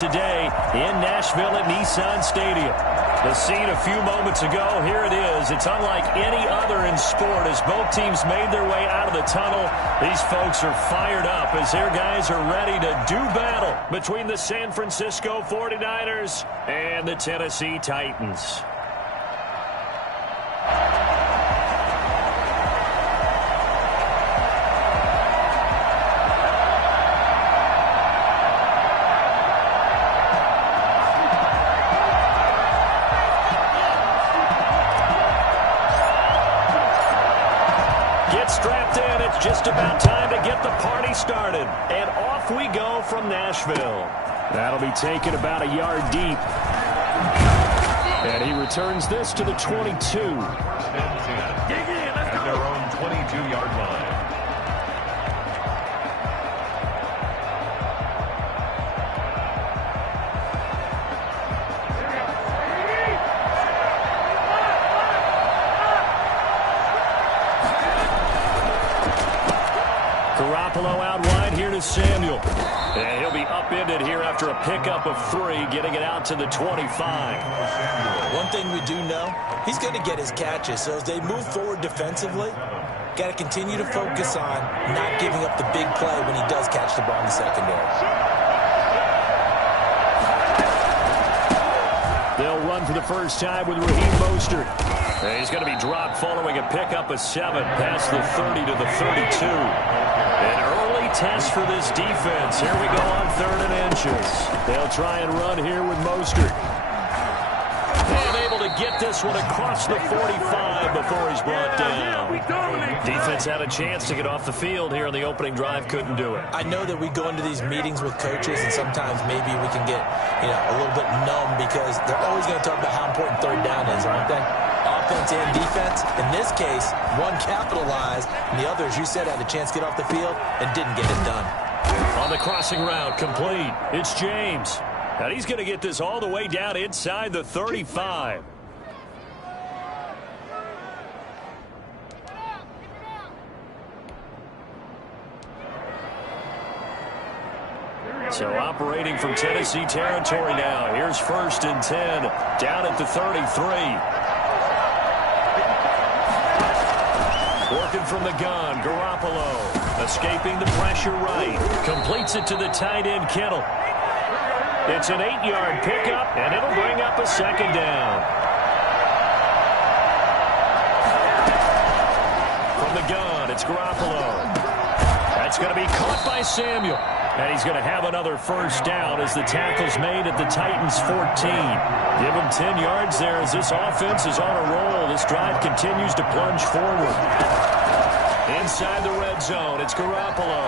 Today in Nashville at Nissan Stadium. The scene a few moments ago, here it is. It's unlike any other in sport as both teams made their way out of the tunnel. These folks are fired up as their guys are ready to do battle between the San Francisco 49ers and the Tennessee Titans. Strapped in, it's just about time to get the party started. And off we go from Nashville. That'll be taken about a yard deep. And he returns this to the 22. At their own 22-yard line. Garoppolo out wide here to Samuel. And he'll be upended here after a pickup of 3, getting it out to the 25. One thing we do know, he's going to get his catches. So as they move forward defensively, got to continue to focus on not giving up the big play when he does catch the ball in the secondary. They'll run for the first time with Raheem Mostert. And he's going to be dropped following a pickup of 7 past the 30 to the 32. An early test for this defense. Here we go on 3rd and inches. They'll try and run here with Mostert. And able to get this one across the 45 before he's brought down. Defense had a chance to get off the field here on the opening drive. Couldn't do it. I know that we go into these meetings with coaches, and sometimes maybe we can get a little bit numb because they're always going to talk about how important 3rd down is, aren't they? Offense and defense. In this case, one capitalized, and the other, as you said, had a chance to get off the field and didn't get it done. On the crossing route, complete. It's James. And he's going to get this all the way down inside the 35. So operating from Tennessee territory now. Here's 1st and 10 down at the 33. Working from the gun, Garoppolo. Escaping the pressure right. Completes it to the tight end, Kittle. It's an 8-yard pickup, and it'll bring up a 2nd down. From the gun, it's Garoppolo. That's going to be caught by Samuel. And he's going to have another 1st down as the tackle's made at the Titans' 14. Give him 10 yards there as this offense is on a roll. This drive continues to plunge forward. Inside the red zone, it's Garoppolo.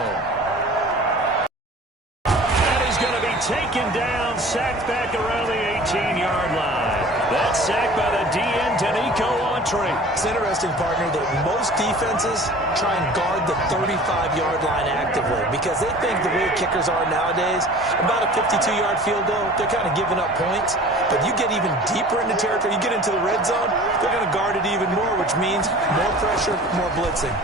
And he's going to be taken down, sacked back around the 18-yard line. That's sacked by the DN, Danico Autry. It's interesting, partner, that most defenses try and guard the 35-yard line actively because they think the way kickers are nowadays, about a 52-yard field goal, they're kind of giving up points. But you get even deeper into territory, you get into the red zone, they're going to guard it even more, which means more pressure, more blitzing.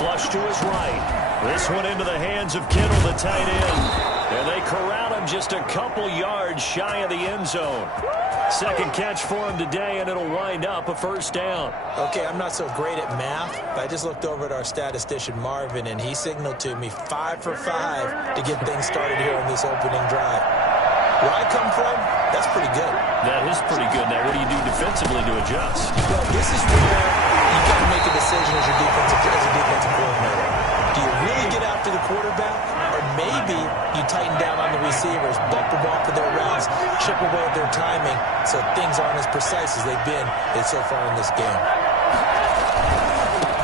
Flush to his right. This one into the hands of Kittle, the tight end. And they corral him just a couple yards shy of the end zone. 2nd catch for him today, and it'll wind up a 1st down. Okay, I'm not so great at math, but I just looked over at our statistician, Marvin, and he signaled to me 5 for 5 to get things started here on this opening drive. Where I come from, that's pretty good. That is pretty good. Now, what do you do defensively to adjust? Well, this is where you got to make a decision as a defensive coordinator. Do you really get after the quarterback, or maybe you tighten down on the receivers, bump them off of their routes, chip away at their timing, so things aren't as precise as they've been so far in this game.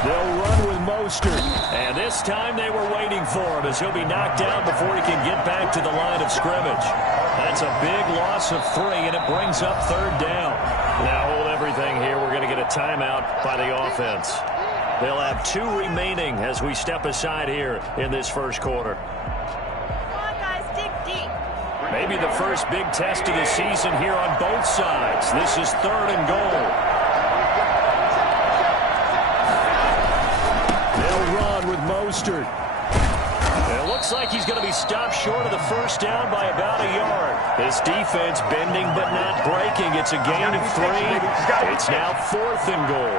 They'll run with Mostert, and this time they were waiting for him as he'll be knocked down before he can get back to the line of scrimmage. That's a big loss of 3, and it brings up 3rd down. Now hold everything here. We're going to get a timeout by the offense. They'll have 2 remaining as we step aside here in this 1st quarter. Come on, guys, dig deep. Maybe the first big test of the season here on both sides. This is 3rd and goal. They'll run with Mostert. Looks like he's going to be stopped short of the first down by about a yard. This defense bending but not breaking. It's a gain of 3. It's now 4th and goal.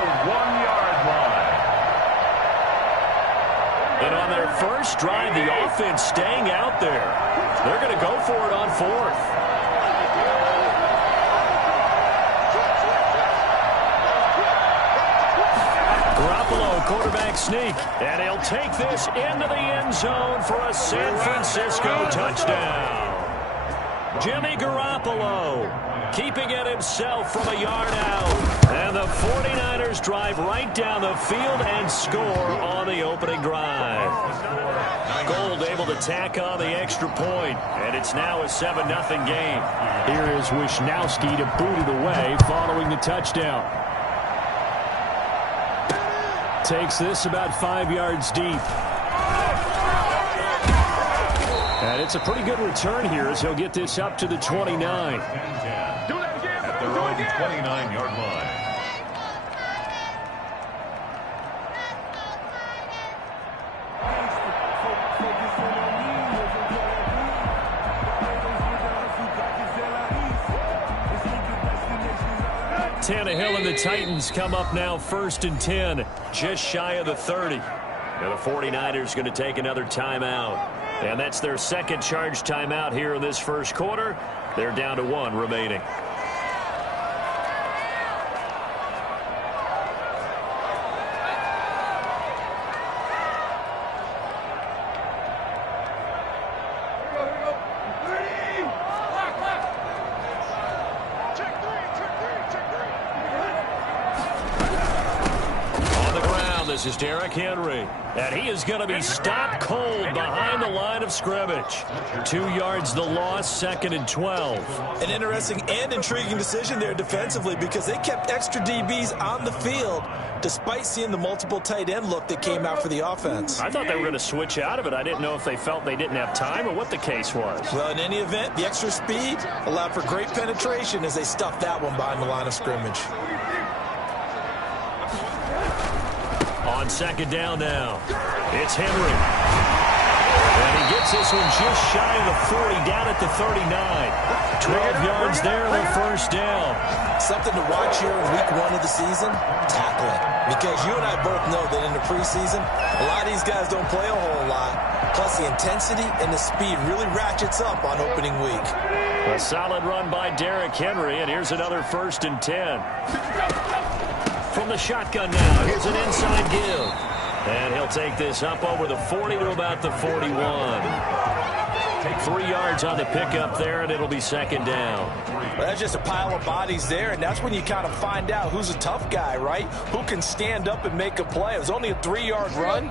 The 1-yard line. And on their first drive, the offense staying out there. They're going to go for it on 4th. Garoppolo, quarterback sneak, and he'll take this into the end zone for a San Francisco touchdown. Jimmy Garoppolo keeping it himself from a yard out. And the 49ers drive right down the field and score on the opening drive. Gold able to tack on the extra point, and it's now a 7-0 game. Here is Wishnowski to boot it away following the touchdown. Takes this about 5 yards deep. And it's a pretty good return here as he'll get this up to the 29. At their own 29-yard line. Tannehill and the Titans come up now 1st and 10, just shy of the 30. Now the 49ers going to take another timeout. And that's their second charge timeout here in this first quarter. They're down to 1 remaining. This is Derrick Henry, and he is going to be stopped cold behind the line of scrimmage. 2 yards the loss, 2nd and 12. An interesting and intriguing decision there defensively because they kept extra DBs on the field despite seeing the multiple tight end look that came out for the offense. I thought they were going to switch out of it. I didn't know if they felt they didn't have time or what the case was. Well, in any event, the extra speed allowed for great penetration as they stuffed that one behind the line of scrimmage. On 2nd down now, it's Henry. And he gets this one just shy of the 40, down at the 39. 12 yards there, the first down. Something to watch here in week 1 of the season, tackling. Because you and I both know that in the preseason, a lot of these guys don't play a whole lot. Plus the intensity and the speed really ratchets up on opening week. A solid run by Derrick Henry, and here's another 1st and 10. From the shotgun now, here's an inside give. And he'll take this up over the 40 to about the 41. 3 yards on the pickup there, and it'll be 2nd down. Well, that's just a pile of bodies there, and that's when you kind of find out who's a tough guy, right? Who can stand up and make a play. It was only a 3-yard run,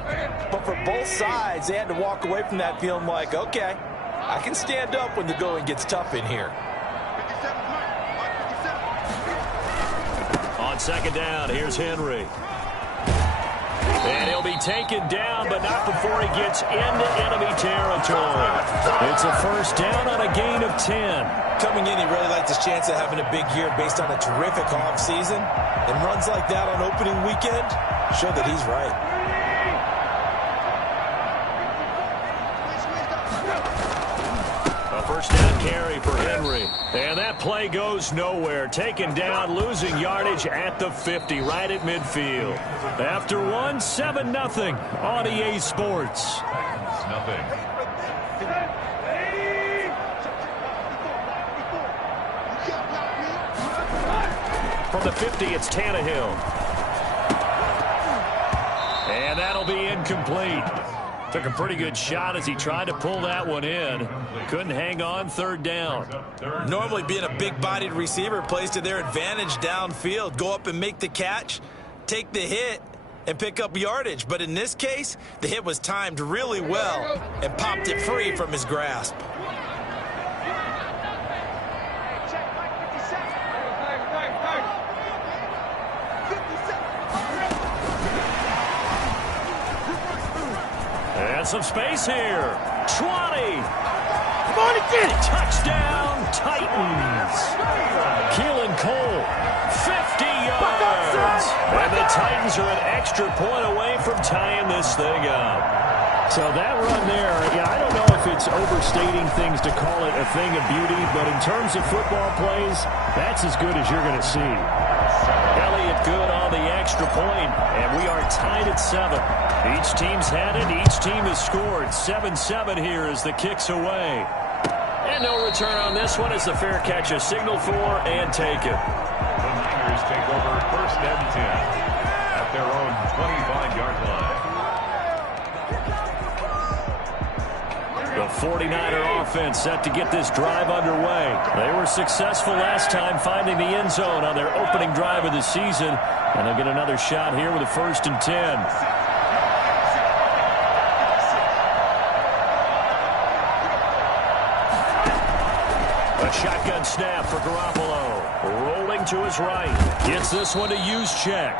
but for both sides, they had to walk away from that feeling like, okay, I can stand up when the going gets tough in here. On 2nd down, here's Henry. And he'll be taken down, but not before he gets into enemy territory. It's a 1st down on a gain of 10. Coming in, he really liked his chance of having a big year based on a terrific offseason. And runs like that on opening weekend show that he's right. First down carry for Henry. And that play goes nowhere. Taken down, losing yardage at the 50, right at midfield. After 1, 7-0 on EA Sports. Nothing. From the 50, it's Tannehill. And that'll be incomplete. Took a pretty good shot as he tried to pull that one in. Couldn't hang on, 3rd down. Normally being a big-bodied receiver plays to their advantage downfield. Go up and make the catch, take the hit, and pick up yardage. But in this case, the hit was timed really well and popped it free from his grasp. And some space here. 20. Come on and get it. Touchdown, Titans. Keelan Cole, 50 yards. And the Titans are an extra point away from tying this thing up. So that run there, I don't know if it's overstating things to call it a thing of beauty, but in terms of football plays, that's as good as you're going to see. Elliott good on the extra point, and we are tied at 7. Each team's had it. Each team has scored. 7-7 here as the kick's away. And no return on this one as the fair catch is signaled for and taken. The Niners take over 1st and 10 at their own 25-yard line. The 49er offense set to get this drive underway. They were successful last time finding the end zone on their opening drive of the season, and they'll get another shot here with a 1st and 10. A shotgun snap for Garoppolo. Rolling to his right. Gets this one to Juszczyk.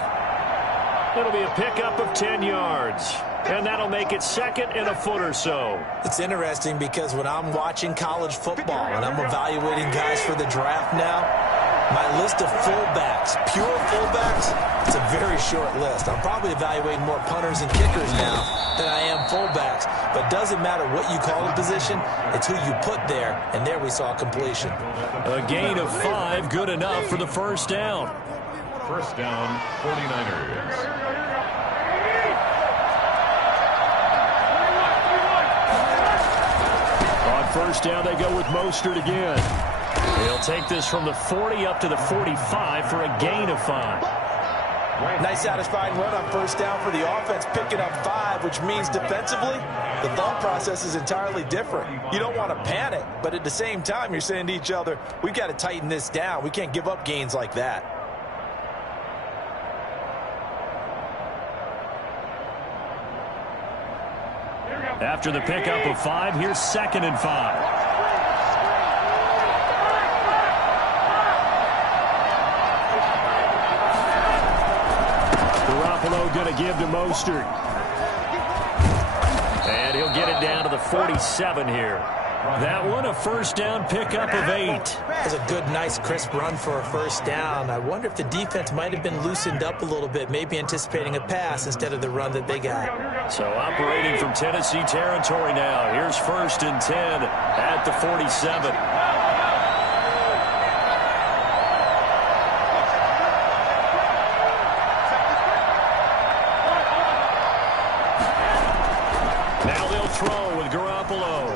It'll be a pickup of 10 yards. And that'll make it 2nd and a foot or so. It's interesting because when I'm watching college football and I'm evaluating guys for the draft now, my list of fullbacks, pure fullbacks, it's a very short list. I'm probably evaluating more punters and kickers now than I am fullbacks. But it doesn't matter what you call the position, it's who you put there. And there we saw completion. A gain of 5, good enough for the 1st down. 1st down, 49ers. On 1st down, they go with Mostert again. He'll take this from the 40 up to the 45 for a gain of 5. Nice satisfying run on 1st down for the offense, picking up 5, which means defensively, the thought process is entirely different. You don't want to panic, but at the same time, you're saying to each other, we've got to tighten this down. We can't give up gains like that. After the pickup of 5, here's 2nd and 5. Garoppolo going to give to Mostert. And he'll get it down to the 47 here. That one a 1st down pickup of 8. That's a good, nice, crisp run for a 1st down. I wonder if the defense might have been loosened up a little bit, maybe anticipating a pass instead of the run that they got. So operating from Tennessee territory now. Here's 1st and 10 at the 47. Now they'll throw with Garoppolo.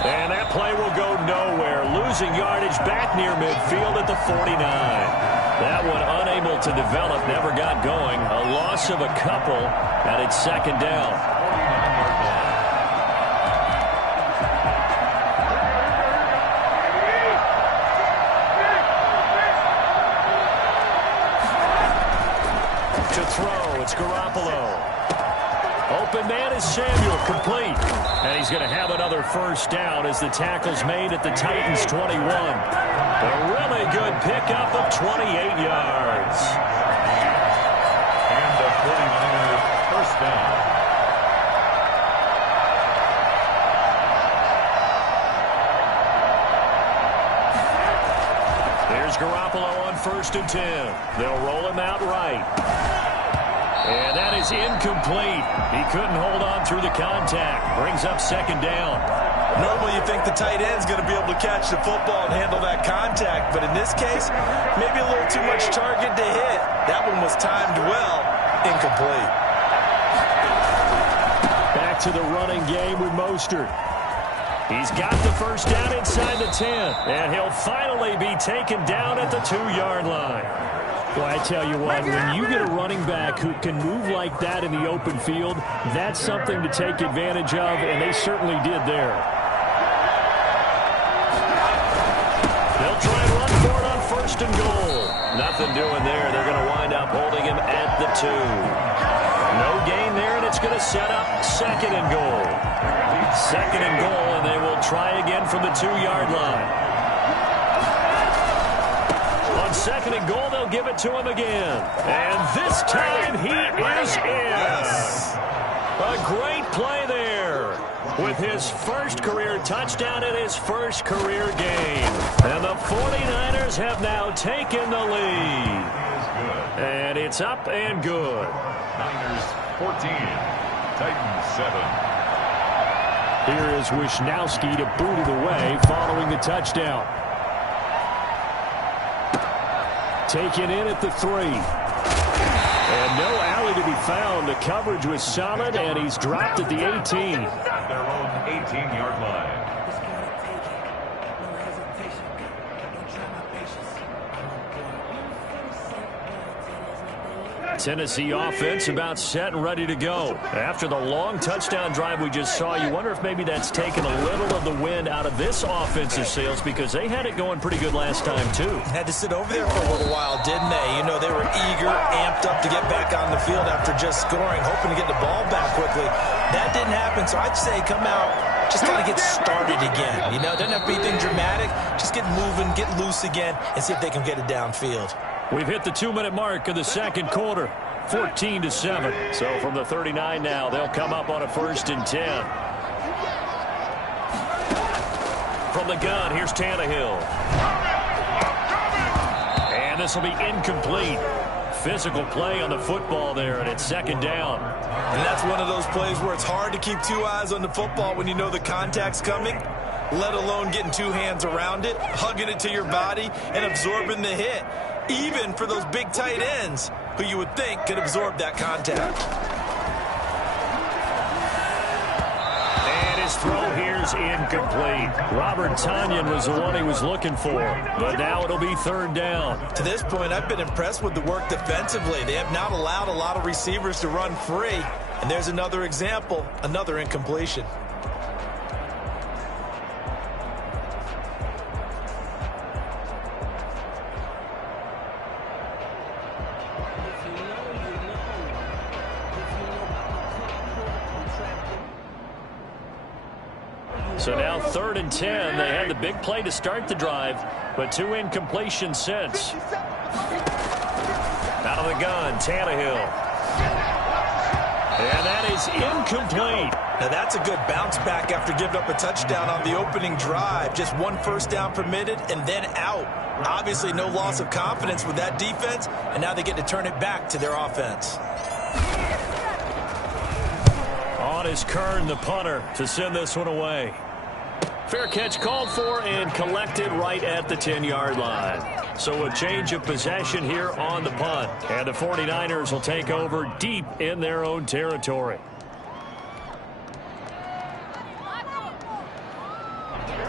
And that play will go nowhere. Losing yardage back near midfield at the 49. That one unable to develop, never got going. A loss of a couple, and it's 2nd down. To throw, it's Garoppolo. Open man is Samuel, complete. And he's going to have another 1st down as the tackle's made at the Titans' 21. A really good pickup of 28 yards. And the 49ers 1st down. Here's Garoppolo on 1st and 10. They'll roll him out right. And that is incomplete. He couldn't hold on through the contact. Brings up 2nd down. Normally you think the tight end's going to be able to catch the football and handle that contact, but in this case, maybe a little too much target to hit. That one was timed well. Incomplete. Back to the running game with Mostert. He's got the 1st down inside the 10, and he'll finally be taken down at the 2-yard line. Well, I tell you what, when you get a running back who can move like that in the open field, that's something to take advantage of, and they certainly did there. They'll try and run for it on 1st and goal. Nothing doing there. They're going to wind up holding him at the 2. No gain there, and it's going to set up 2nd and goal. 2nd and goal, and they will try again from the 2-yard line. On 2nd and goal, they'll give it to him again. And this time he is in. A great play there with his 1st career touchdown and his 1st career game. And the 49ers have now taken the lead. And it's up and good. Niners 14, Titans 7. Here is Wisnowski to boot it away following the touchdown. Taken in at the 3. And no alley to be found. The coverage was solid, and he's dropped at the 18. At their own 18-yard line. Tennessee offense about set and ready to go. After the long touchdown drive we just saw, you wonder if maybe that's taken a little of the wind out of this offensive sails, because they had it going pretty good last time, too. Had to sit over there for a little while, didn't they? You know, they were eager, amped up to get back on the field after just scoring, hoping to get the ball back quickly. That didn't happen, so I'd say come out, just kind of get started again. You know, doesn't have to be anything dramatic. Just get moving, get loose again, and see if they can get it downfield. We've hit the 2-minute mark of the second quarter, 14-7. So from the 39 now, they'll come up on a 1st and 10. From the gun, here's Tannehill. And this will be incomplete. Physical play on the football there, and it's 2nd down. And that's one of those plays where it's hard to keep 2 eyes on the football when you know the contact's coming, let alone getting 2 hands around it, hugging it to your body, and absorbing the hit. Even for those big tight ends who you would think could absorb that contact. And his throw here's incomplete. Robert Tonyan was the one he was looking for, but now it'll be 3rd down. To this point, I've been impressed with the work defensively. They have not allowed a lot of receivers to run free. And there's another example, another incompletion. So now 3rd and 10. They had the big play to start the drive, but 2 incompletions since. Out of the gun, Tannehill. And that is incomplete. Now that's a good bounce back after giving up a touchdown on the opening drive. Just 1 first down permitted and then out. Obviously no loss of confidence with that defense, and now they get to turn it back to their offense. On is Kern, the punter, to send this one away. Fair catch called for and collected right at the 10-yard line. So a change of possession here on the punt. And the 49ers will take over deep in their own territory.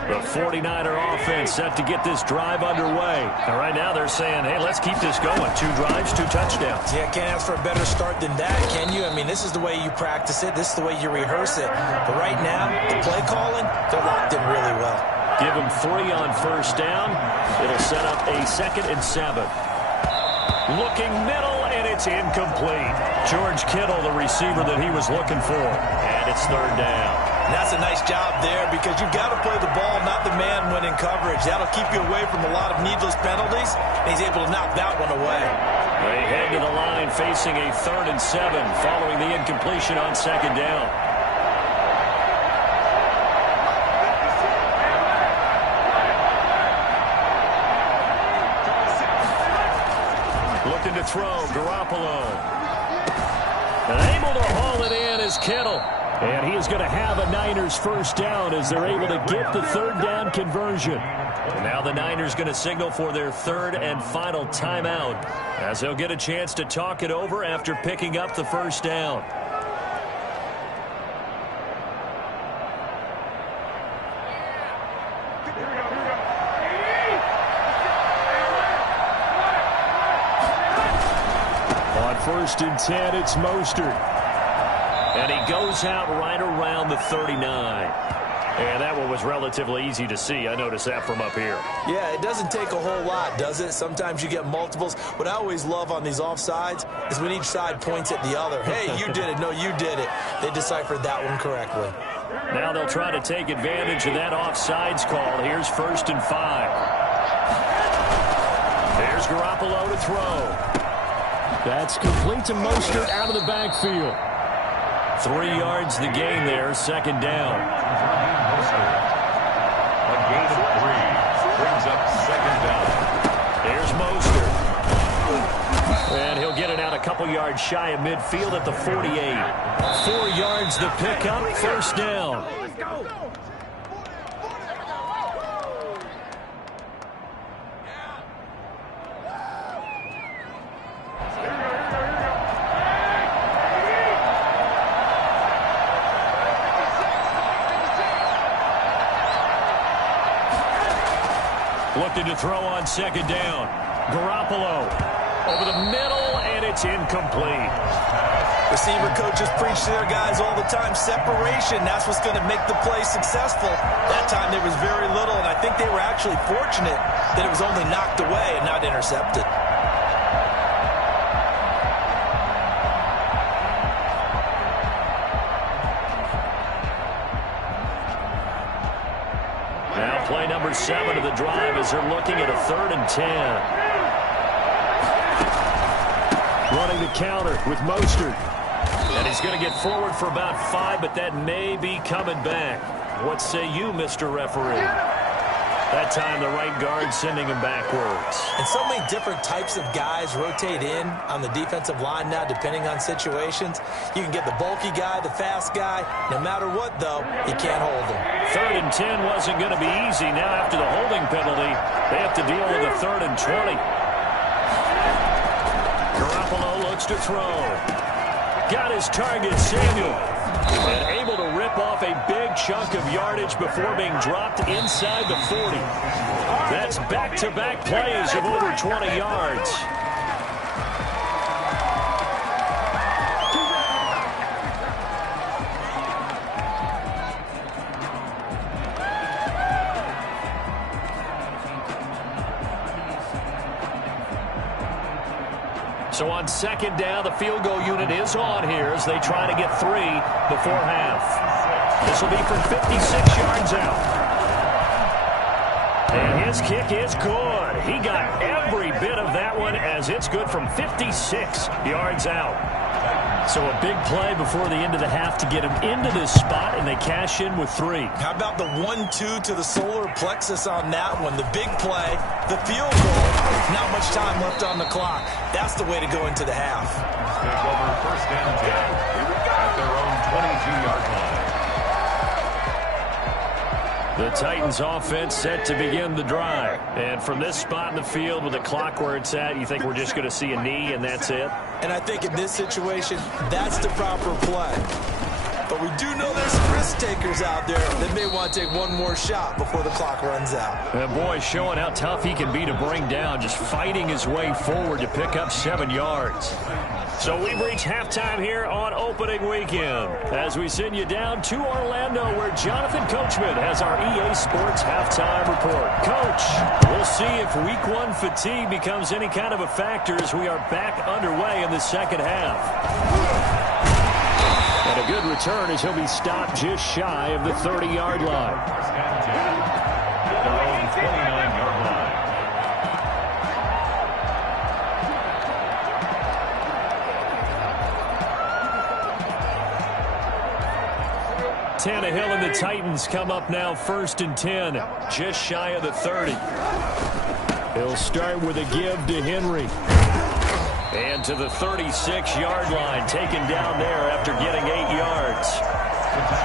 The 49er offense set to get this drive underway. And right now they're saying, hey, let's keep this going. 2 drives, 2 touchdowns. Yeah, can't ask for a better start than that, can you? I mean, this is the way you practice it. This is the way you rehearse it. But right now, the play calling, they're locked in really well. Give them 3 on 1st down. It'll set up a 2nd and 7. Looking middle, and it's incomplete. George Kittle, the receiver that he was looking for. And it's 3rd down. And that's a nice job there because you've got to play the ball, not the man when in coverage. That'll keep you away from a lot of needless penalties, and he's able to knock that one away. They head to the line facing a 3rd and 7 following the incompletion on 2nd down. Looking to throw, Garoppolo. And able to haul it in is Kittle. And he is going to have a Niners 1st down as they're able to get the 3rd down conversion. And now the Niners going to signal for their 3rd and final timeout as they'll get a chance to talk it over after picking up the 1st down. On 1st and 10, it's Mostert. And he goes out right around the 39. And that one was relatively easy to see. I noticed that from up here. Yeah, it doesn't take a whole lot, does it? Sometimes you get multiples. What I always love on these offsides is when each side points at the other. Hey, you did it. No, you did it. They deciphered that one correctly. Now they'll try to take advantage of that offsides call. Here's 1st and 5. There's Garoppolo to throw. That's complete to Mostert out of the backfield. 3 yards the gain there, 2nd down. A gain of 3 brings up 2nd down. Here's Mostert. And he'll get it out of couple yards shy of midfield at the 48. 4 yards the pickup, first down. Looking to throw on second down. Garoppolo over the middle, and it's incomplete. Receiver coaches preach to their guys all the time. Separation, that's what's going to make the play successful. That time there was very little, and I think they were actually fortunate that it was only knocked away and not intercepted. Now play number 7 of the drive as they're looking at a 3rd and 10. Running the counter with Mostert. And he's going to get forward for about 5, but that may be coming back. What say you, Mr. Referee? That time the right guard sending him backwards. And so many different types of guys rotate in on the defensive line now, depending on situations. You can get the bulky guy, the fast guy. No matter what, though, you can't hold him. 3rd and 10 wasn't going to be easy. Now after the holding penalty, they have to deal with a 3rd and 20. Garoppolo looks to throw. Got his target, Samuel. And able to rip off a big chunk of yardage before being dropped inside the 40. That's back-to-back plays of over 20 yards. So on second down, the field goal unit is on here as they try to get 3 before half. This will be from 56 yards out. And his kick is good. He got every bit of that one as it's good from 56 yards out. So a big play before the end of the half to get him into this spot, and they cash in with 3. How about the 1-2 to the solar plexus on that one? The big play, the field goal, not much time left on the clock. That's the way to go into the half. Take over 1st and 10 at their own 22-yard line. The Titans offense set to begin the drive. And from this spot in the field with the clock where it's at, you think we're just going to see a knee and that's it? And I think in this situation, that's the proper play. But we do know there's some risk takers out there that may want to take one more shot before the clock runs out. That boy showing how tough he can be to bring down, just fighting his way forward to pick up 7 yards. So we've reached halftime here on opening weekend as we send you down to Orlando where Jonathan Coachman has our EA Sports halftime report. Coach, we'll see if week 1 fatigue becomes any kind of a factor as we are back underway in the second half. And a good return as he'll be stopped just shy of the 30-yard line. 1st and 10 at their own 29-yard line. Tannehill and the Titans come up now 1st and 10, just shy of the 30. He'll start with a give to Henry. And to the 36-yard line, taken down there after getting 8 yards.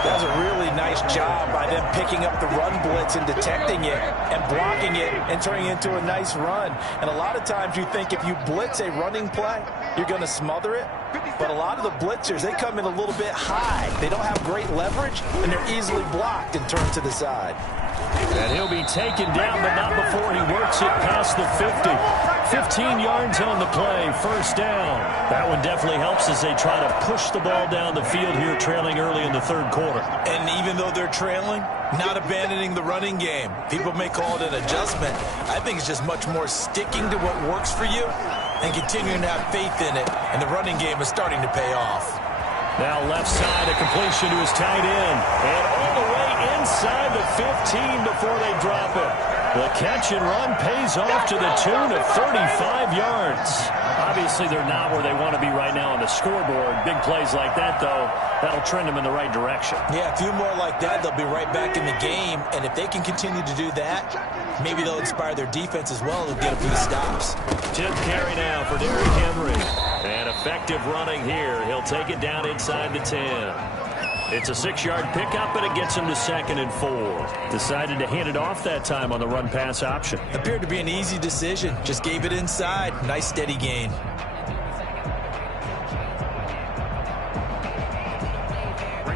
That was a really nice job by them picking up the run blitz and detecting it and blocking it and turning it into a nice run. And a lot of times you think if you blitz a running play, you're going to smother it. But a lot of the blitzers, they come in a little bit high. They don't have great leverage, and they're easily blocked and turned to the side. And he'll be taken down, but not before he works it past the 50. 15 yards on the play, 1st down. That one definitely helps as they try to push the ball down the field here, trailing early in the 3rd quarter. And even though they're trailing, not abandoning the running game. People may call it an adjustment. I think it's just much more sticking to what works for you and continuing to have faith in it. And the running game is starting to pay off. Now left side, a completion to his tight end. And all the way inside the 15 before they drop it. The catch and run pays off to the tune of 35 yards. Obviously, they're not where they want to be right now on the scoreboard. Big plays like that, though, that'll trend them in the right direction. Yeah, a few more like that, they'll be right back in the game. And if they can continue to do that, maybe they'll inspire their defense as well and get a few stops. 10th carry now for Derrick Henry. And effective running here. He'll take it down inside the 10. It's a 6-yard pickup, and it gets him to 2nd and 4. Decided to hand it off that time on the run-pass option. Appeared to be an easy decision. Just gave it inside. Nice, steady gain.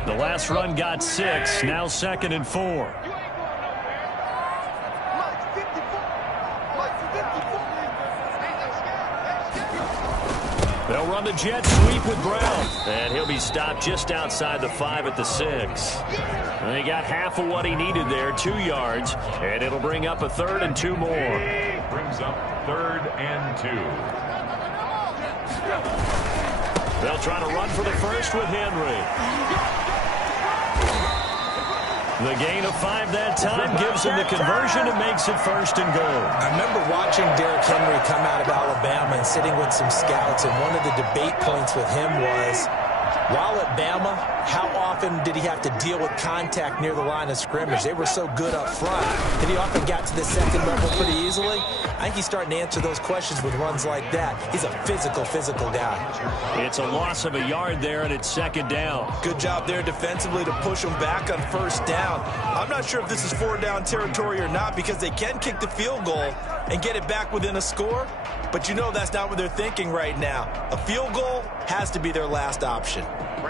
The last run got 6. Now 2nd and 4. They'll run the jet sweep with Brown. And he'll be stopped just outside the 5 at the 6. And he got half of what he needed there, 2 yards. And it'll bring up a 3rd and 2 more. Brings up 3rd and 2. They'll try to run for the first with Henry. The gain of 5 that time gives him the conversion and makes it 1st and goal. I remember watching Derrick Henry come out of Alabama and sitting with some scouts, and one of the debate points with him was, while at Bama, how often did he have to deal with contact near the line of scrimmage? They were so good up front that he often got to the 2nd level pretty easily. I think he's starting to answer those questions with runs like that. He's a physical guy. It's a loss of a yard there, and it's 2nd down. Good job there defensively to push him back on 1st down. I'm not sure if this is 4th down territory or not, because they can kick the field goal and get it back within a score. But you know that's not what they're thinking right now. A field goal has to be their last option.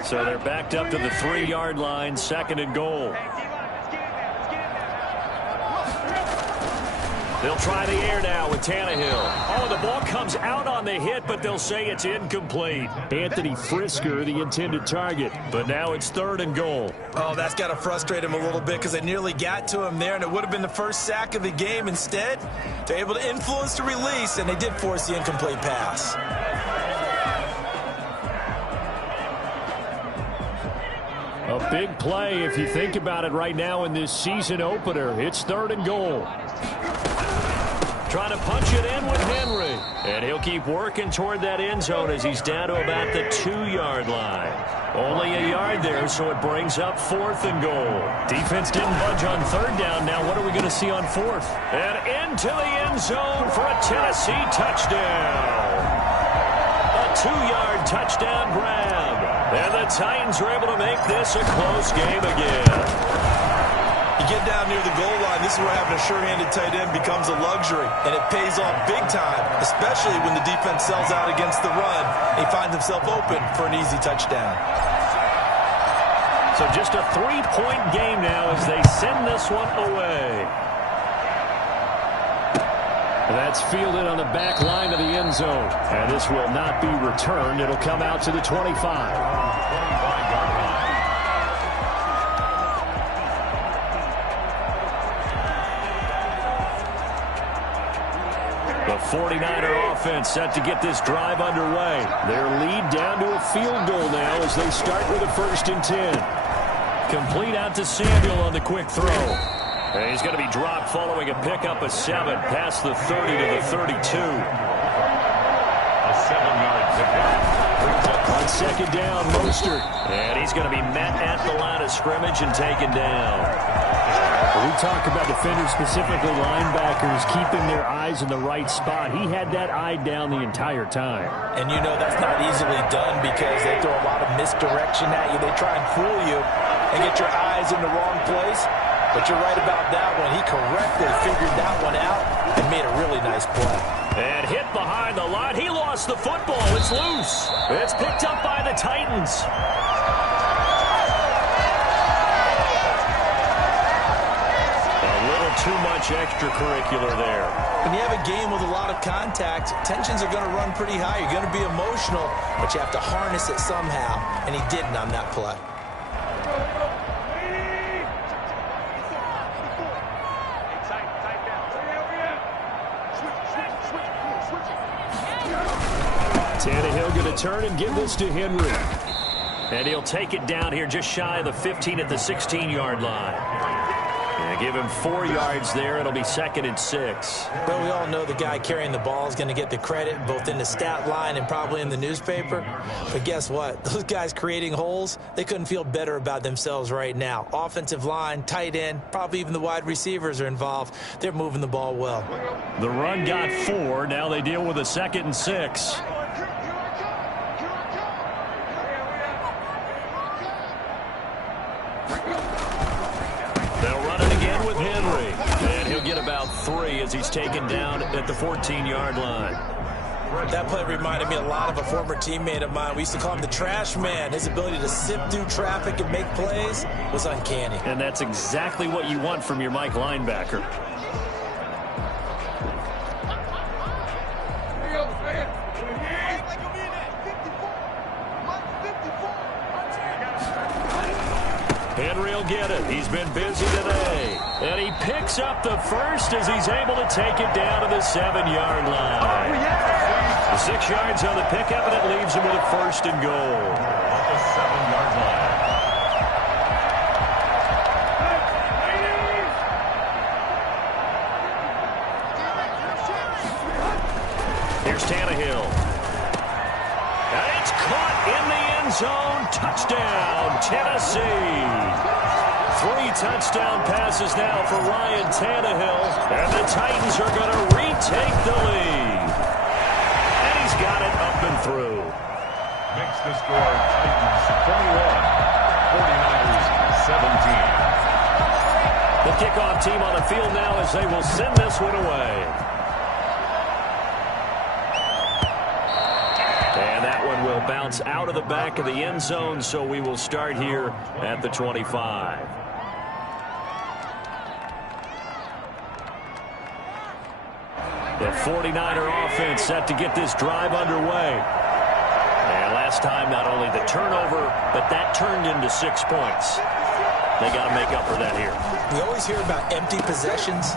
So they're backed up to the 3-yard line, 2nd and goal. They'll try the air now with Tannehill. Oh, the ball comes out on the hit, but they'll say it's incomplete. Anthony Frisker, the intended target. But now it's 3rd and goal. Oh, that's got to frustrate him a little bit, because they nearly got to him there, and it would have been the first sack of the game. Instead, they're able to influence the release, and they did force the incomplete pass. A big play if you think about it right now in this season opener. It's 3rd and goal. Trying to punch it in with Henry. And he'll keep working toward that end zone as he's down to about the 2-yard line. Only a yard there, so it brings up 4th and goal. Defense didn't budge on 3rd down. Now what are we going to see on 4th? And into the end zone for a Tennessee touchdown. A 2-yard touchdown grab. And the Titans are able to make this a close game again. You get down near the goal line, this is where having a sure-handed tight end becomes a luxury, and it pays off big time, especially when the defense sells out against the run. He finds himself open for an easy touchdown. So just a 3-point game now as they send this one away. That's fielded on the back line of the end zone, and this will not be returned. It'll come out to the 25. The 49er offense set to get this drive underway. Their lead down to a field goal now as they start with a 1st and 10. Complete out to Samuel on the quick throw. And he's going to be dropped following a pickup of 7 past the 30 to the 32. A 7-yard pickup. On 2nd down, Mostert. And he's going to be met at the line of scrimmage and taken down. When we talk about defenders, specifically linebackers, keeping their eyes in the right spot, he had that eye down the entire time. And you know that's not easily done because they throw a lot of misdirection at you. They try and fool you and get your eyes in the wrong place. But you're right about that one. He correctly figured that one out and made a really nice play. And hit behind the line. He lost the football. It's loose. It's picked up by the Titans. Too much extracurricular there. When you have a game with a lot of contact, tensions are going to run pretty high. You're going to be emotional, but you have to harness it somehow, and he didn't on that play. Tannehill going to turn and give this to Henry. And he'll take it down here just shy of the 15 at the 16-yard line. And give him 4 yards there. It'll be 2nd and 6. But we all know the guy carrying the ball is going to get the credit both in the stat line and probably in the newspaper. But guess what? Those guys creating holes, they couldn't feel better about themselves right now. Offensive line, tight end, probably even the wide receivers are involved. They're moving the ball well. The run got 4. Now they deal with a 2nd and 6. They'll run it again with Henry. And he'll get about 3 as he's taken down at the 14-yard line. That play reminded me a lot of a former teammate of mine. We used to call him the trash man. His ability to sift through traffic and make plays was uncanny. And that's exactly what you want from your Mike linebacker. Henry will get it. He's been busy today. And he picks up the first as he's able to take it down to the 7-yard line. The 6 yards on the pickup, and it leaves him with a 1st and goal. At the 7-yard line. Here's Tannehill. And it's caught in the end zone. Touchdown, Tennessee. 3 touchdown passes now for Ryan Tannehill. And the Titans are going to retake the lead. And he's got it up and through. Makes the score Titans 21, 49ers 17. The kickoff team on the field now as they will send this one away. And that one will bounce out of the back of the end zone, so we will start here at the 25. The 49er offense set to get this drive underway. And last time, not only the turnover, but that turned into 6 points. They got to make up for that here. We always hear about empty possessions,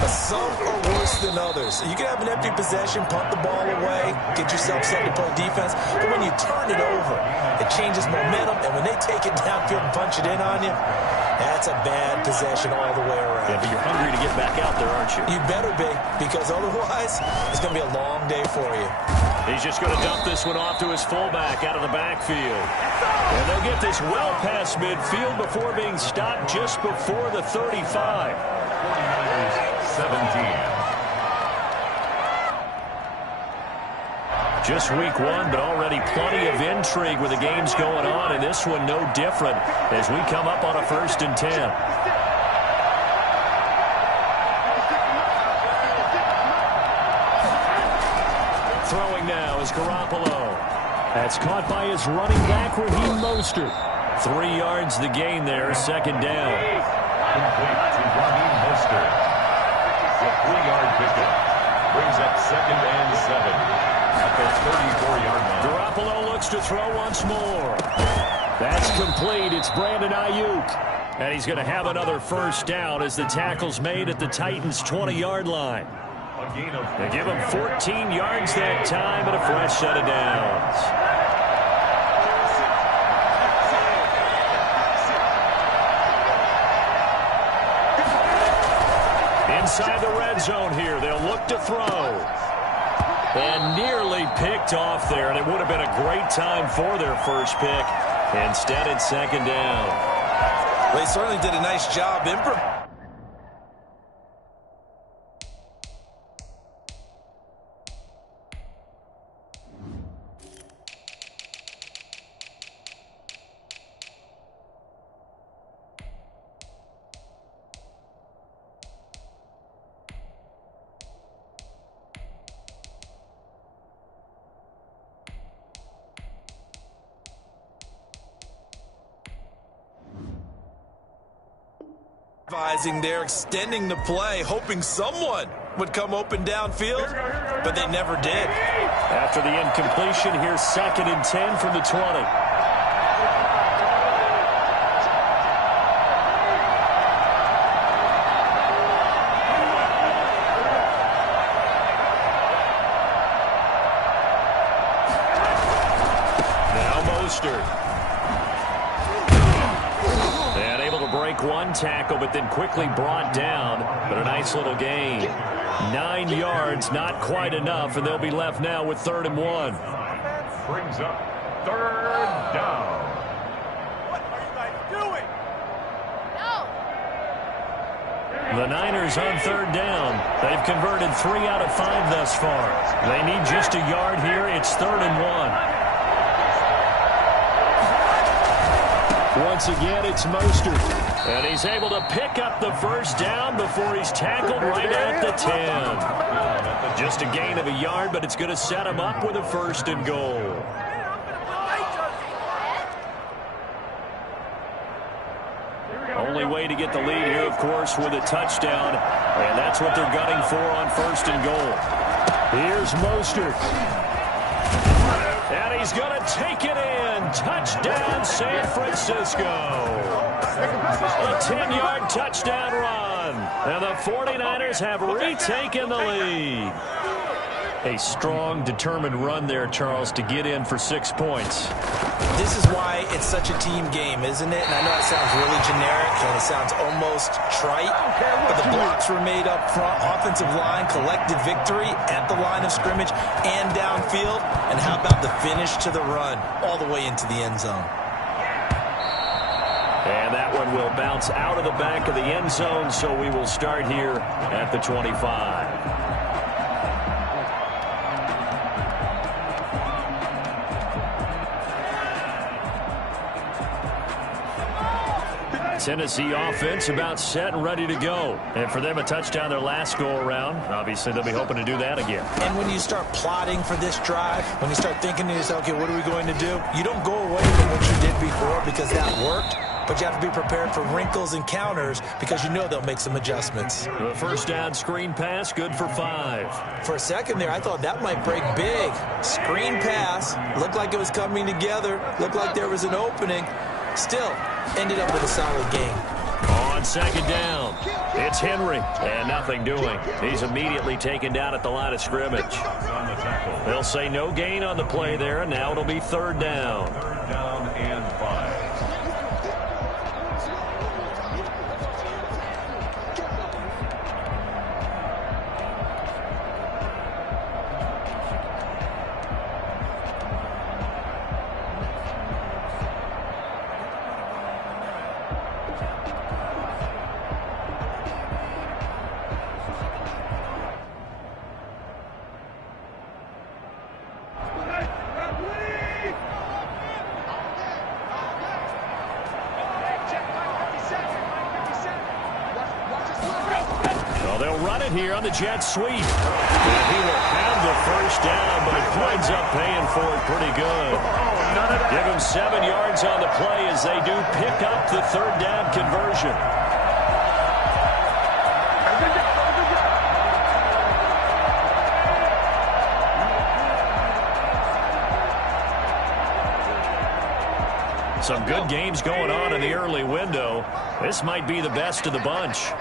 but some are worse than others. You can have an empty possession, punt the ball away, get yourself set to play defense, but when you turn it over, it changes momentum, and when they take it downfield and punch it in on you, that's a bad possession all the way around. Yeah, but you're hungry to get back out there, aren't you? You better be, because otherwise, it's going to be a long day for you. He's just going to dump this one off to his fullback out of the backfield. And they'll get this well past midfield before being stopped just before the 35. 49ers 17. Just week 1, but already plenty of intrigue with the games going on, and this one no different as we come up on a 1st and 10. Throwing now is Garoppolo. That's caught by his running back, Raheem Mostert. 3 yards the gain there, 2nd down. Complete to Raheem Mostert. The 3-yard pickup brings up 2nd and 7 at the 34-yard line. Garoppolo looks to throw once more. That's complete. It's Brandon Ayuk. And he's going to have another 1st down as the tackle's made at the Titans' 20-yard line. They give him 14 yards that time and a fresh set of downs. Inside the red zone here, they'll look to throw. And nearly picked off there, and it would have been a great time for their first pick. Instead, it's 2nd down. They certainly did a nice job improvising there, extending the play, hoping someone would come open downfield, but they never did. After the incompletion, here's 2nd and 10 from the 20. Now Mostert. And able to break one one tackle, but then quickly brought down. But a nice little gain. 9 yards, not quite enough, and they'll be left now with 3rd and 1. Brings up 3rd down. What are you guys doing? No. The Niners on 3rd down. They've converted 3 out of 5 thus far. They need just a yard here. It's 3rd and 1. Once again, it's Mostert. And he's able to pick up the 1st down before he's tackled right at the 10. Just a gain of a yard, but it's going to set him up with a 1st and goal. Only way to get the lead here, of course, with a touchdown. And that's what they're gunning for on 1st and goal. Here's Mostert. And he's going to take it in. Touchdown, San Francisco. A 10-yard touchdown run. And the 49ers have retaken the lead. A strong, determined run there, Charles, to get in for 6 points. This is why it's such a team game, isn't it? And I know it sounds really generic and it sounds almost trite, but the blocks were made up front. Offensive line, collective victory at the line of scrimmage and downfield. And how about the finish to the run all the way into the end zone? And that one will bounce out of the back of the end zone, so we will start here at the 25. Tennessee offense about set and ready to go. And for them, a touchdown their last go-around. Obviously, they'll be hoping to do that again. And when you start plotting for this drive, when you start thinking to yourself, okay, what are we going to do? You don't go away from what you did before because that worked. But you have to be prepared for wrinkles and counters because you know they'll make some adjustments. The 1st down screen pass, good for 5. For a second there, I thought that might break big. Screen pass, looked like it was coming together, looked like there was an opening. Still, ended up with a solid game. On 2nd down, it's Henry, and nothing doing. He's immediately taken down at the line of scrimmage. They'll say no gain on the play there, and now it'll be 3rd down. 3rd down and 5. Here on the jet sweep. And he will have the 1st down, but it winds up paying for it pretty good. Give him 7 yards on the play as they do pick up the 3rd down conversion. Some good games going on in the early window. This might be the best of the bunch.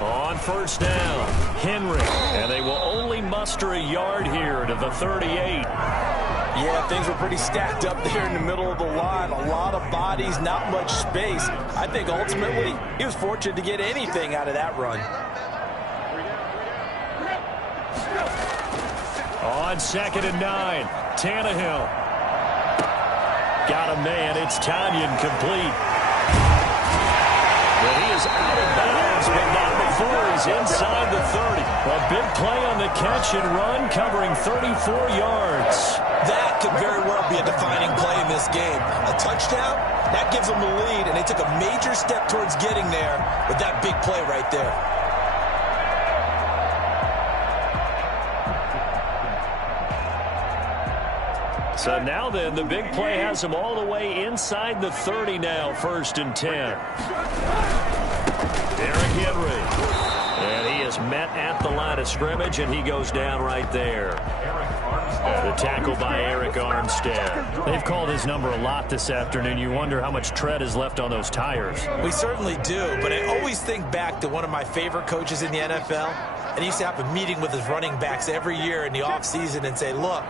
On 1st down, Henry, and they will only muster a yard here to the 38. Yeah, things were pretty stacked up there in the middle of the line. A lot of bodies, not much space. I think ultimately he was fortunate to get anything out of that run. On 2nd and 9, Tannehill. Got a man, it's Tanyan complete. But he is out of bounds, but not before he's inside the 30. A big play on the catch and run, covering 34 yards. That could very well be a defining play in this game. A touchdown, that gives them the lead, and they took a major step towards getting there with that big play right there. So now then, the big play has them all the way inside the 30 now, 1st and 10. Derrick Henry. And he is met at the line of scrimmage, and he goes down right there. The tackle by Eric Armstead. They've called his number a lot this afternoon. You wonder how much tread is left on those tires. We certainly do, but I always think back to one of my favorite coaches in the NFL, and he used to have a meeting with his running backs every year in the offseason and say, look,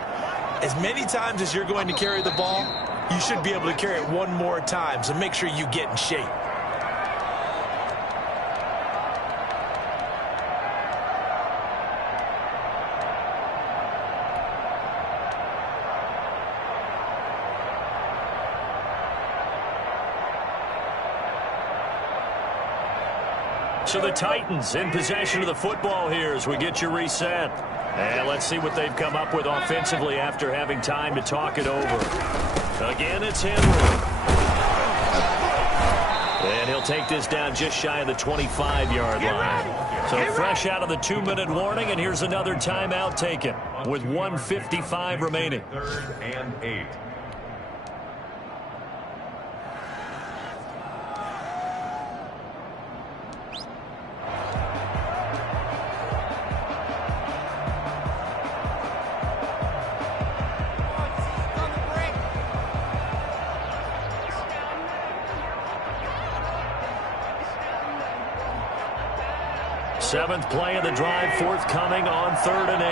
as many times as you're going to carry the ball, you should be able to carry it one more time, so make sure you get in shape. So the Titans in possession of the football here as we get you reset. And let's see what they've come up with offensively after having time to talk it over. Again, it's Henry. And he'll take this down just shy of the 25-yard line. So fresh out of the 2-minute warning, and here's another timeout taken with 1:55 remaining. 3rd and 8. Seventh play of the drive forthcoming on 3rd and 8.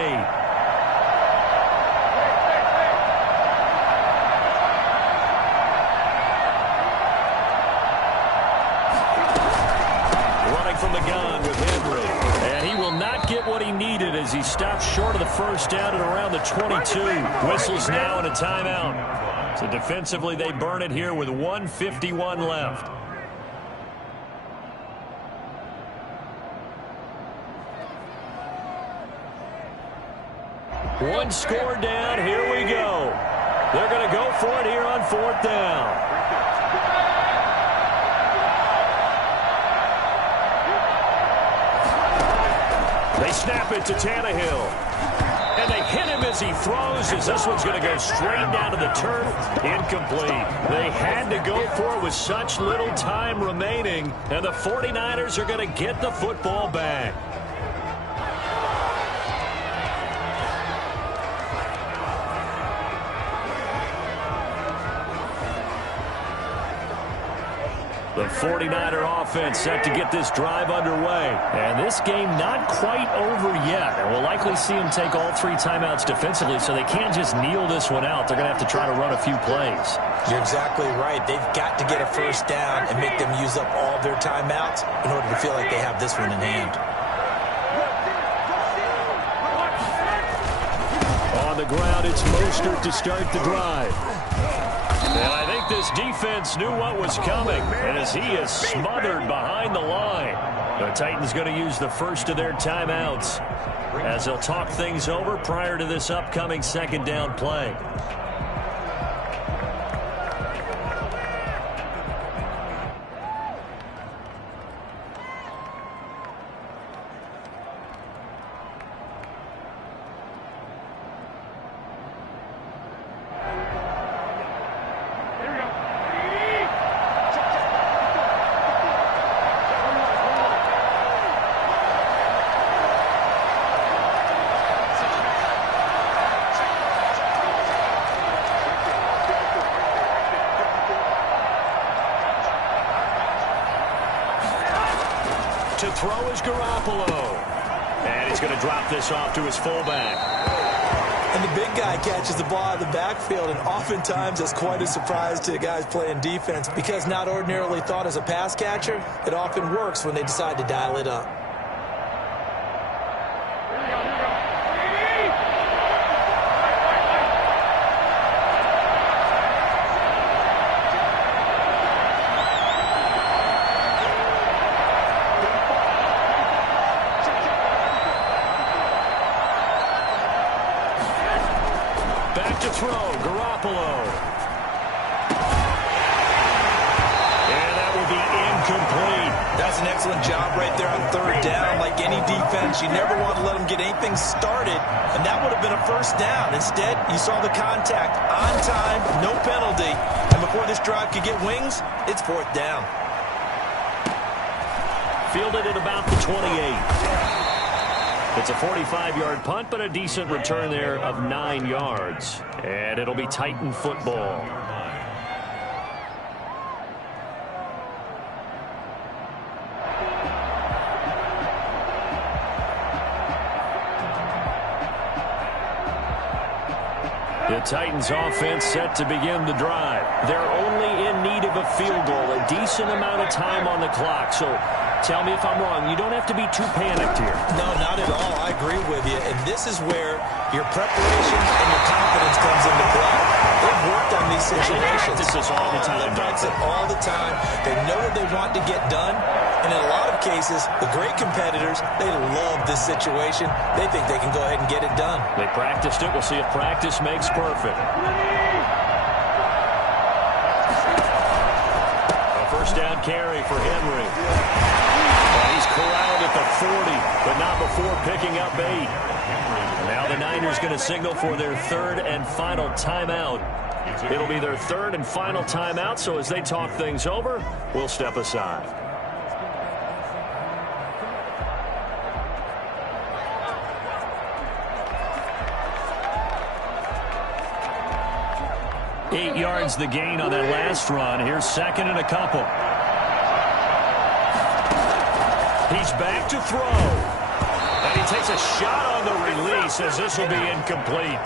Running from the gun with Henry. And he will not get what he needed as he stops short of the first down at around the 22. Whistles now and a timeout. So defensively they burn it here with 1:51 left. One score down. Here we go. They're going to go for it here on 4th down. They snap it to Tannehill. And they hit him as he throws, as this one's going to go straight down to the turf. Incomplete. They had to go for it with such little time remaining. And the 49ers are going to get the football back. The 49er offense set to get this drive underway. And this game not quite over yet. And we'll likely see them take all 3 timeouts defensively, so they can't just kneel this one out. They're going to have to try to run a few plays. You're exactly right. They've got to get a first down and make them use up all their timeouts in order to feel like they have this one in hand. On the ground, it's Mostert to start the drive. And I think this defense knew what was coming as he is smothered behind the line. The Titans going to use the first of their timeouts as they'll talk things over prior to this upcoming 2nd down play. To throw is Garoppolo. And he's going to drop this off to his fullback. And the big guy catches the ball out of the backfield, and oftentimes it's quite a surprise to the guys playing defense because not ordinarily thought as a pass catcher, it often works when they decide to dial it up. To throw, Garoppolo. And that will be incomplete. That's an excellent job right there on 3rd down. Like any defense, you never want to let them get anything started, and that would have been a first down. Instead, you saw the contact on time, no penalty, and before this drive could get wings, it's 4th down. Fielded at about the 28. It's a 45-yard punt, but a decent return there of 9 yards. And it'll be Titan football. The Titans offense set to begin the drive. They're only in need of a field goal, a decent amount of time on the clock. So tell me if I'm wrong. You don't have to be too panicked here. No, not at all. I agree with you. And this is where your preparation and your confidence comes into play. They've worked on these situations. They practice this all the time. They practice it all the time. They know what they want to get done. And in a lot of cases, the great competitors, they love this situation. They think they can go ahead and get it done. They practiced it. We'll see if practice makes perfect. A first down carry for Henry. He's corralled at the 40, but not before picking up 8. Now the Niners going to signal for their third and final timeout. It'll be their third and final timeout, so as they talk things over, we'll step aside. Eight yards the gain on that last run. Here's second and a couple. He's back to throw. And he takes a shot on the release as this will be incomplete.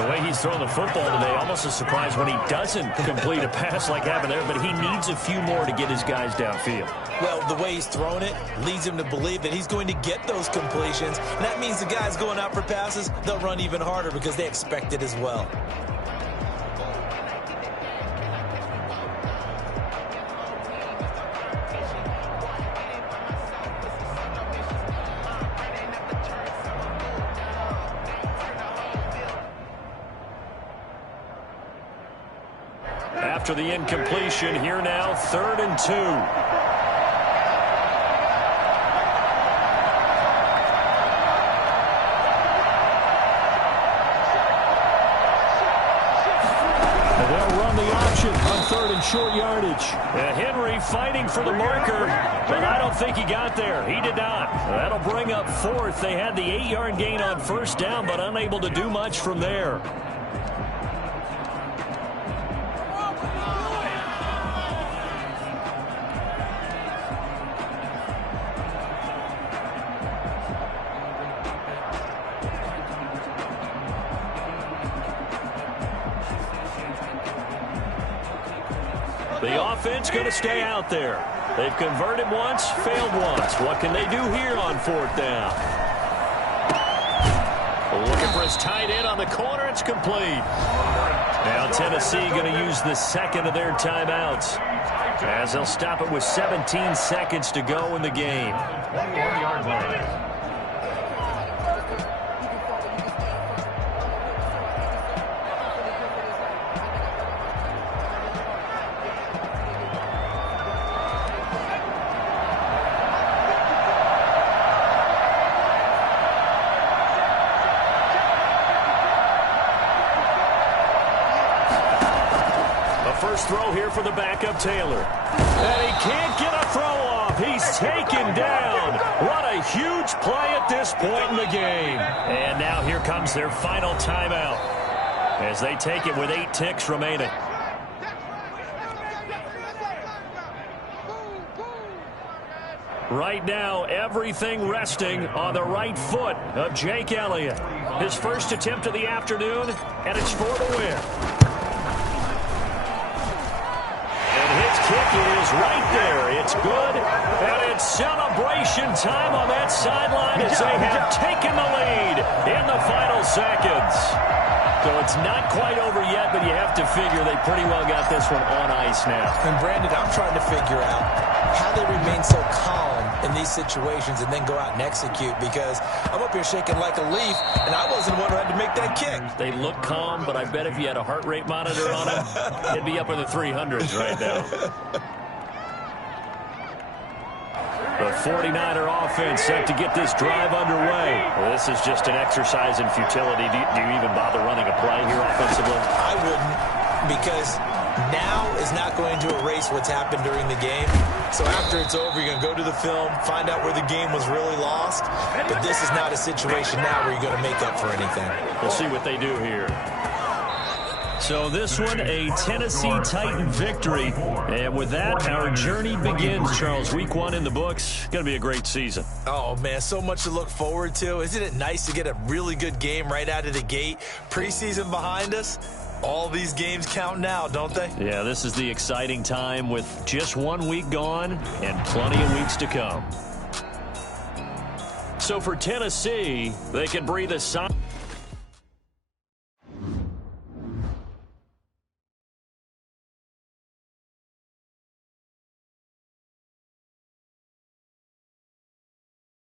The way he's throwing the football today, almost a surprise when he doesn't complete a pass like happened there, but he needs a few more to get his guys downfield. Well, the way he's thrown it leads him to believe that he's going to get those completions. And that means the guys going out for passes, they'll run even harder because they expect it as well. After the incompletion, here now, 3rd and 2. And they'll run the option on 3rd and short yardage. Henry fighting for the marker, but I don't think he got there. He did not. That'll bring up 4th. They had the 8-yard gain on first down, but unable to do much from there. The offense going to stay out there. They've converted once, failed once. What can they do here on 4th down? Looking for his tight end on the corner. It's complete. Now Tennessee going to use the second of their timeouts as they'll stop it with 17 seconds to go in the game. 1-yard line. First throw here for the backup Taylor. And he can't get a throw off. He's taken down. What a huge play at this point in the game. And now here comes their final timeout as they take it with 8 ticks remaining. Right now, everything resting on the right foot of Jake Elliott. His first attempt of the afternoon, and it's for the win. Kick is right there. It's good. And it's celebration time on that sideline as they have taken the lead in the final seconds. So it's not quite over yet, but you have to figure they pretty well got this one on ice now. And Brandon, I'm trying to figure out how they remain so calm in these situations and then go out and execute, because I'm up here shaking like a leaf, and I wasn't the one who had to make that kick. They look calm, but I bet if you had a heart rate monitor on him, it'd be up in the 300s right now. The 49er offense set to get this drive underway. Well, this is just an exercise in futility. Do you even bother running a play here offensively? I wouldn't, because now is not going to erase what's happened during the game. So after it's over, you're going to go to the film, find out where the game was really lost. But this is not a situation now where you're going to make up for anything. We'll see what they do here. So this one, a Tennessee Titan victory. And with that, our journey begins, Charles. Week 1 in the books. Going to be a great season. Oh, man, so much to look forward to. Isn't it nice to get a really good game right out of the gate? Preseason behind us. All these games count now, don't they? Yeah, this is the exciting time with just 1 week gone and plenty of weeks to come. So for Tennessee, they can breathe a sigh.